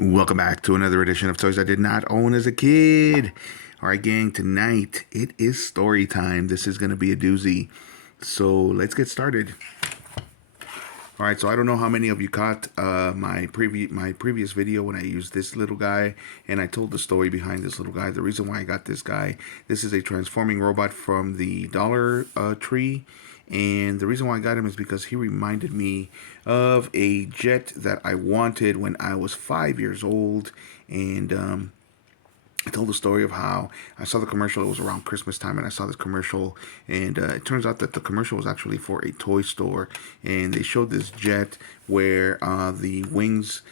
Welcome back to another edition of Toys I Did Not Own as a Kid. All right, gang, tonight it is story time. This is going to be a doozy. So let's get started. All right, so I don't know how many of you caught my previous video when I used this little guy, and I told the story behind this little guy. The reason why I got this guy, this is a transforming robot from the Dollar Tree, and the reason why I got him is because he reminded me of a jet that I wanted when I was 5 years old, and I told the story of how I saw the commercial. It was around Christmas time, and I saw this commercial, and it turns out that the commercial was actually for a toy store, and they showed this jet where the wings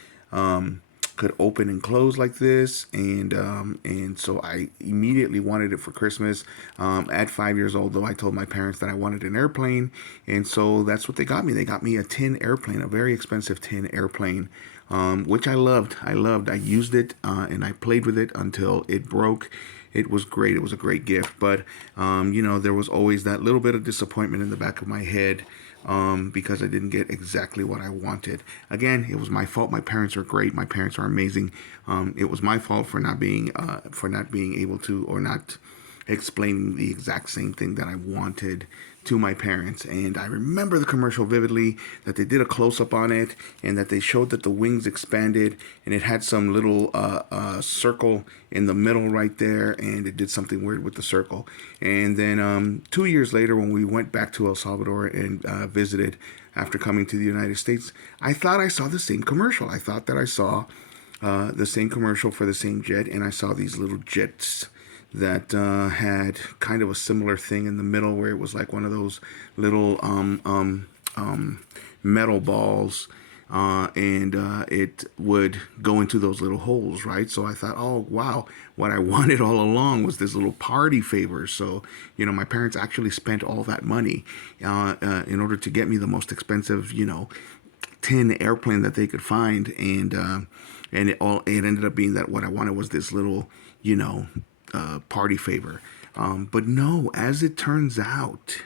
could open and close like this, and so I immediately wanted it for Christmas. At 5 years old, though, I told my parents that I wanted an airplane, and so that's what they got me. They got me a tin airplane, a very expensive tin airplane, which I loved. I used it and I played with it until it broke. It was great. It was a great gift, but there was always that little bit of disappointment in the back of my head because I didn't get exactly what I wanted. Again, it was my fault. My parents are great. My parents are amazing. It was my fault for not being able to, or not explaining the exact same thing that I wanted to my parents. And I remember the commercial vividly, that they did a close-up on it, and that they showed that the wings expanded, and it had some little circle in the middle right there, and it did something weird with the circle. And then 2 years later, when we went back to El Salvador and visited after coming to the United States, I thought I saw the same commercial. I thought that I saw the same commercial for the same jet, and I saw these little jets that had kind of a similar thing in the middle, where it was like one of those little metal balls, and it would go into those little holes, right? So I thought, oh wow, what I wanted all along was this little party favor. So my parents actually spent all that money in order to get me the most expensive tin airplane that they could find, and it ended up being that what I wanted was this little party favor. But no, as it turns out,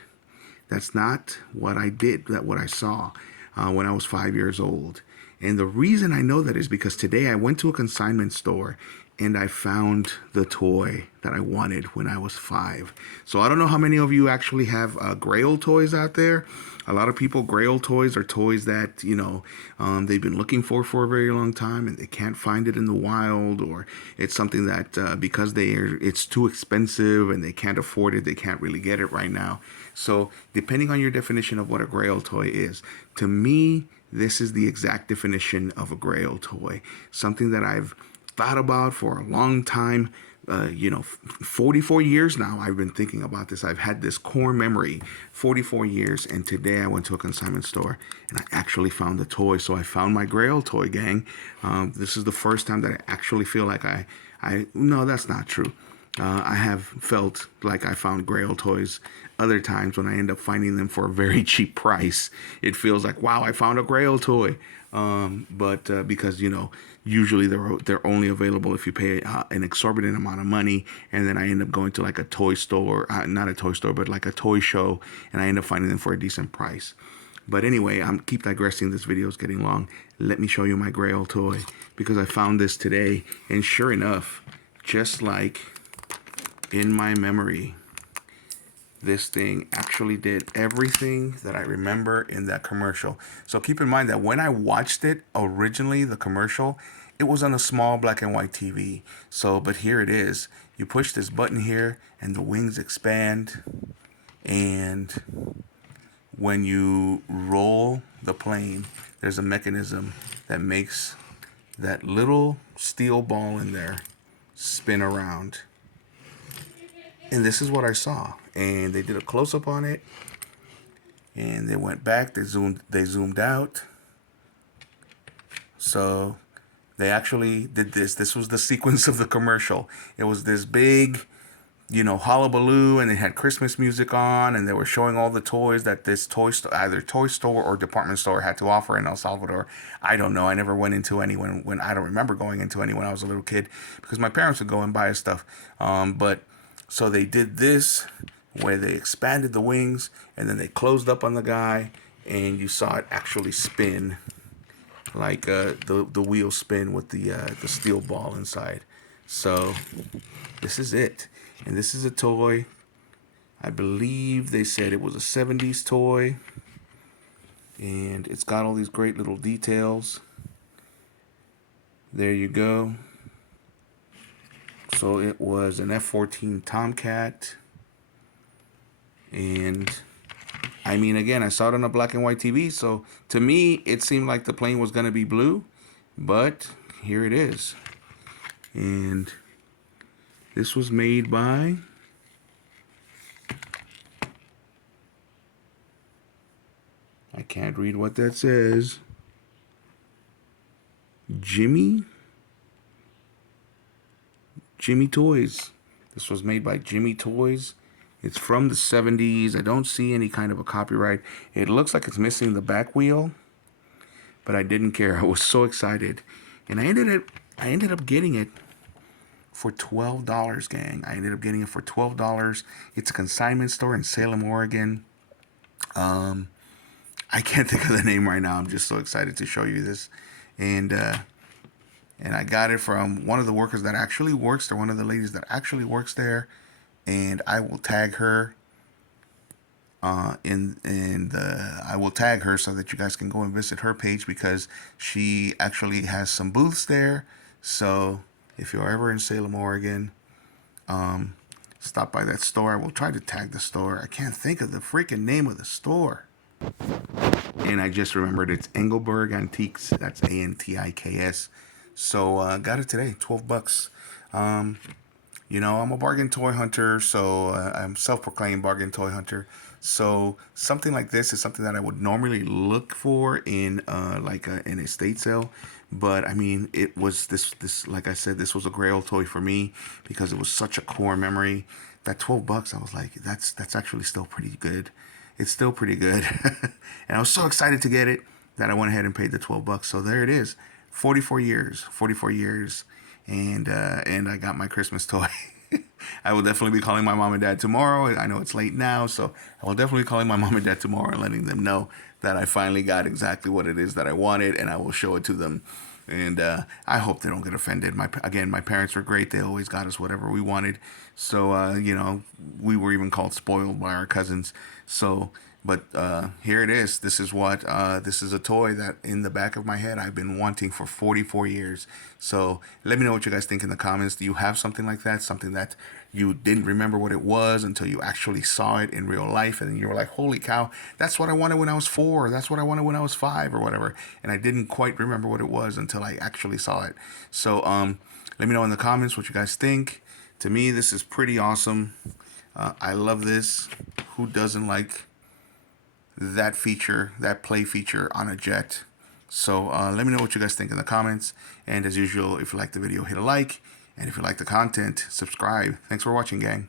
that's not what I did, that what I saw when I was 5 years old. And the reason I know that is because today I went to a consignment store and I found the toy that I wanted when I was 5. So I don't know how many of you actually have Grail toys out there. A lot of people, Grail toys are toys that they've been looking for a very long time, and they can't find it in the wild, or it's something that because it's too expensive and they can't afford it, they can't really get it right now. So depending on your definition of what a Grail toy is, to me, this is the exact definition of a Grail toy. Something that I've thought about for a long time. 44 years now I've been thinking about this. I've had this core memory 44 years, and today I went to a consignment store and I actually found the toy. So I found my Grail toy, gang. This is the first time that I actually feel like no, that's not true. I have felt like I found Grail toys other times when I end up finding them for a very cheap price. It feels like, wow, I found a Grail toy. But because usually they're only available if you pay an exorbitant amount of money, and then I end up going to like a toy store, not a toy store, but like a toy show, and I end up finding them for a decent price. But anyway, I'm keep digressing. This video is getting long. Let me show you my Grail toy, because I found this today, and sure enough, just like in my memory, this thing actually did everything that I remember in that commercial. So keep in mind that when I watched it originally, the commercial, it was on a small black and white TV. So, but here it is. You push this button here and the wings expand. And when you roll the plane, there's a mechanism that makes that little steel ball in there spin around. And this is what I saw. And they did a close-up on it, and they went back, they zoomed out. So they actually did this. This was the sequence of the commercial. It was this big, hullabaloo, and they had Christmas music on, and they were showing all the toys that this either toy store or department store had to offer in El Salvador. I don't know. I never went into any when I don't remember going into any when I was a little kid, because my parents would go and buy us stuff. But so they did this, where they expanded the wings and then they closed up on the guy, and you saw it actually spin like the wheel spin with the steel ball inside. So this is it, and this is a toy. I believe they said it was a 70s toy, and it's got all these great little details. There you go. So it was an F-14 Tomcat, and I mean, again, I saw it on a black and white TV, so to me, it seemed like the plane was going to be blue, but here it is. And this was made by I can't read what that says. Jimmy Toys. This was made by Jimmy Toys. It's from the 70s. I don't see any kind of a copyright. It looks like it's missing the back wheel, but I didn't care. I was so excited. And I ended up getting it for $12, gang. I ended up getting it for $12. It's a consignment store in Salem, Oregon. I can't think of the name right now. I'm just so excited to show you this. And I got it from one of the workers that actually works there, one of the ladies that actually works there. And I will tag her I will tag her so that you guys can go and visit her page, because she actually has some booths there. So if you're ever in Salem, Oregon, stop by that store. I will try to tag the store. I can't think of the freaking name of the store. And I just remembered it's Engelberg Antiques. That's Antiks. So got it today, $12. I'm a bargain toy hunter, so I'm self-proclaimed bargain toy hunter. So something like this is something that I would normally look for in an estate sale. But I mean, it was this like I said, this was a Grail toy for me because it was such a core memory. That $12, I was like, that's actually still pretty good. It's still pretty good. And I was so excited to get it that I went ahead and paid the $12. So there it is. 44 years. And I got my Christmas toy. I will definitely be calling my mom and dad tomorrow. I know it's late now, so I will definitely be calling my mom and dad tomorrow and letting them know that I finally got exactly what it is that I wanted, and I will show it to them. And I hope they don't get offended. My parents were great. They always got us whatever we wanted. So, we were even called spoiled by our cousins. So, but here it is. This is a toy that in the back of my head I've been wanting for 44 years. So let me know what you guys think in the comments. Do you have something like that? Something that you didn't remember what it was until you actually saw it in real life, and then you were like, holy cow, that's what I wanted when I was 4. That's what I wanted when I was 5 or whatever. And I didn't quite remember what it was until I actually saw it. So let me know in the comments what you guys think. To me, this is pretty awesome. I love this. Who doesn't like that feature, that play feature on a jet? So let me know what you guys think in the comments. And as usual, if you like the video, hit a like. And if you like the content, subscribe. Thanks for watching, gang.